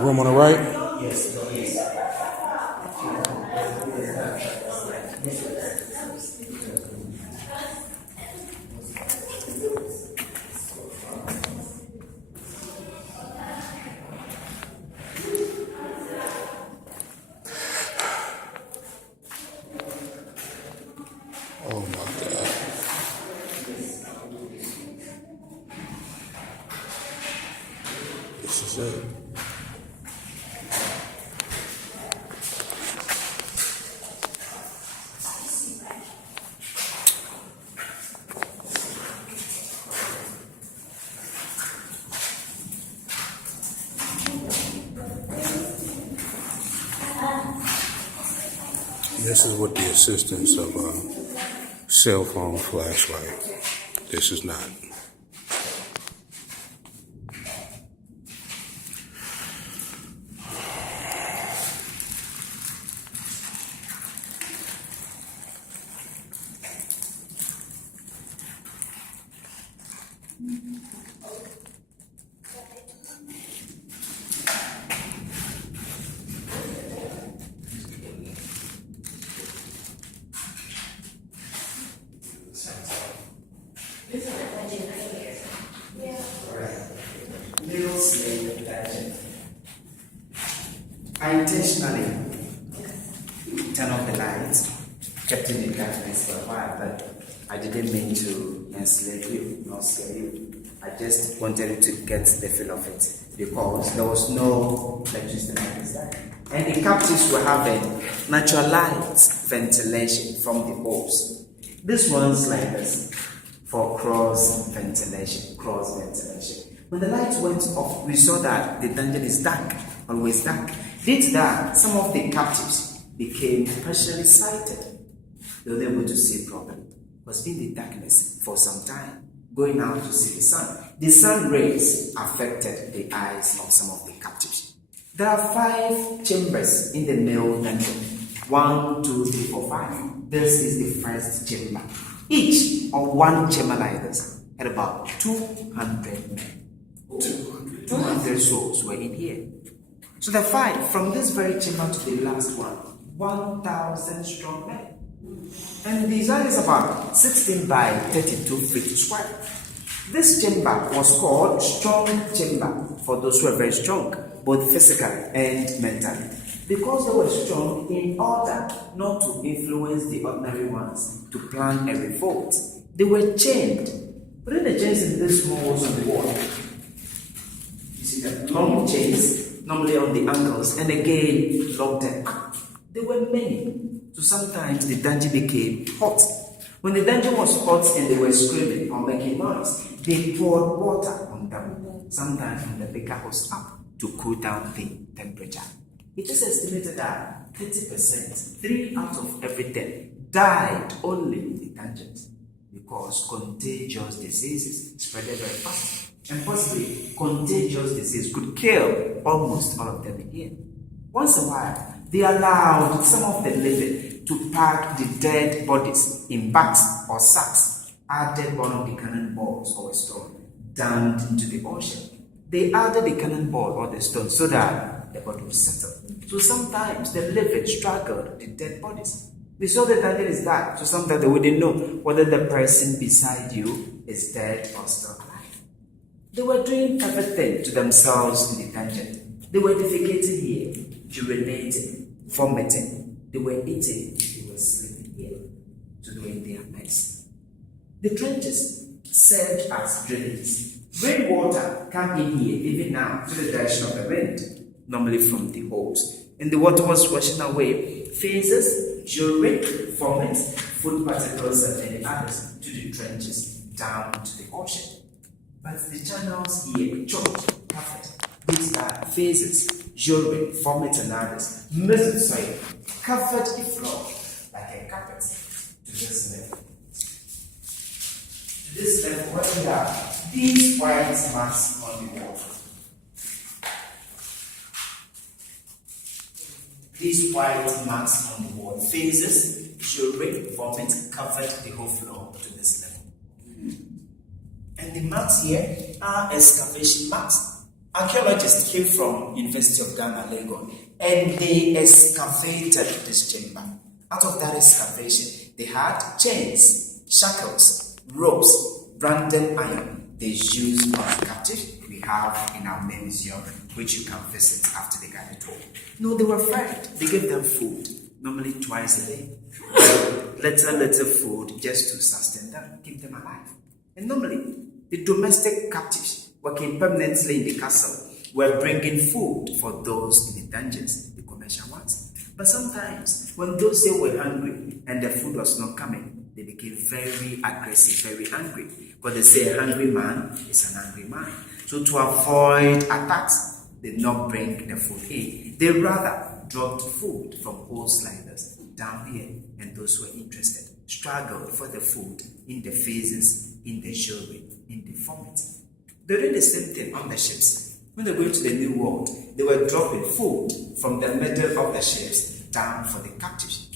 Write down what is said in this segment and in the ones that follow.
Room on the right? Yes, yes. Oh my God. This is it. This is with the assistance of a cell phone flashlight. This is not. Little slave dungeon. I intentionally turned off the lights, kept it in darkness for a while, but I didn't mean to enslave you, nor scare you. I just wanted to get the feel of it because there was no electricity inside. And the captives were having natural light ventilation from the holes. This one's like this for cross ventilation. When the light went off, we saw that the dungeon is dark, always dark. Due to that, some of the captives became partially sighted. They were able to see properly. Was in the darkness for some time, going out to see the sun. The sun rays affected the eyes of some of the captives. There are 5 chambers in the male dungeon. 1, 2, 3, 4, 5. This is the first chamber. Each of one chamber like this had about 200 men. 200 souls were in here. So the fight from this very chamber to the last one, 1,000 strong men. And the design is about 16 by 32 feet square. This chamber was called strong chamber for those who were very strong, both physically and mentally. Because they were strong in order not to influence the ordinary ones to plan a revolt. They were chained. Putting the chains in these small holes on the wall. You see the long chains, normally on the ankles, and again locked them. There were many. So sometimes the dungeon became hot. When the dungeon was hot and they were screaming or making noise, they poured water on them, sometimes from the bigger house up to cool down the temperature. It is estimated that 30%, 3 out of every 10, died only in the dungeons because contagious diseases spread very fast. And possibly contagious disease could kill almost all of them in here. Once in a while, they allowed some of the living to pack the dead bodies in bags or sacks, added one of the cannonballs or a stone, dumped into the ocean. They added the cannonball or the stone so that the body would settle. So sometimes the living struggled with the dead bodies. We saw the dungeon is dark, so sometimes they wouldn't know whether the person beside you is dead or still alive. They were doing everything to themselves in the dungeon. They were defecating here, urinating, vomiting. They were eating, they were sleeping here, to doing their best. The trenches served as drains. Rainwater came in here, even now, to the direction of the wind, normally from the holes. And the water was washing away feces, urine, vomit, food particles, and many others to the trenches down to the ocean. But the channels here choked, covered with feces, urine, vomit, and others, mixed soil, covered the floor like a carpet to this level. To this level, what we have, these white marks on the wall. These white marks on the wall, feces, urine, vomit, covered the whole floor to this level. And the marks here are excavation marks. Archaeologists came from University of Ghana, Lagos, and they excavated this chamber. Out of that excavation, they had chains, shackles, ropes, branded iron they used on the captives we have in our main museum, which you can visit after the guided tour. No, they were fed. They gave them food, normally twice a day. Little food just to sustain them, keep them alive. And normally, the domestic captives working permanently in the castle were bringing food for those in the dungeons, the commercial ones. But sometimes, when those they were hungry and the food was not coming, they became very aggressive, very angry. Because they say a hungry man is an angry man. So to avoid attacks, they did not bring the food in. They rather dropped food from old sliders down here, and those who were interested struggled for the food in the phases, in the jewelry, in the vomit. They did the same thing on the ships. When they went to the New World, they were dropping food from the middle of the ships down for the captives.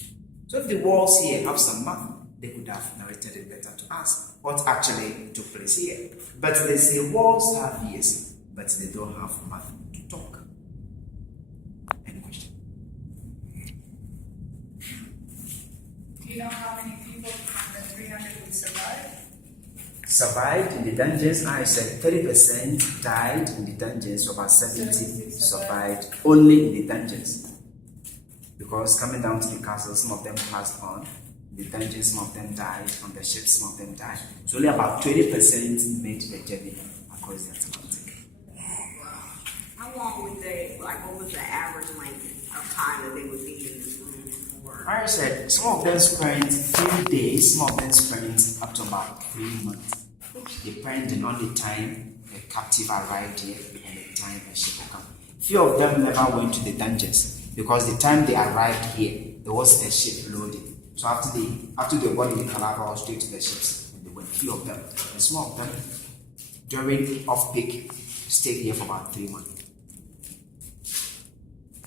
So if the walls here have some map, they could have narrated it better to us what actually took place here. But they say walls have ears, but they don't have mouth to talk. Any question? Do you know how many people from the 300 would survive? Survived in the dungeons, I said 30% died in the dungeons, about 70 survived only in the dungeons. Because coming down to the castle, some of them passed on. In the dungeons, some of them died. On the ships, some of them died. So only about 20% made the journey across the Atlantic. How long would they, what was the average length of time that they would be in this room for? I said some of them spent 3 days, some of them spent up to about 3 months, depending on the time a captive arrived here and the time a ship will come. Few of them never went to the dungeons because the time they arrived here, there was a ship loading. So after they got in the calabar, straight to the ships, and they went. Few of them, and some of them during off-peak stayed here for about 3 months.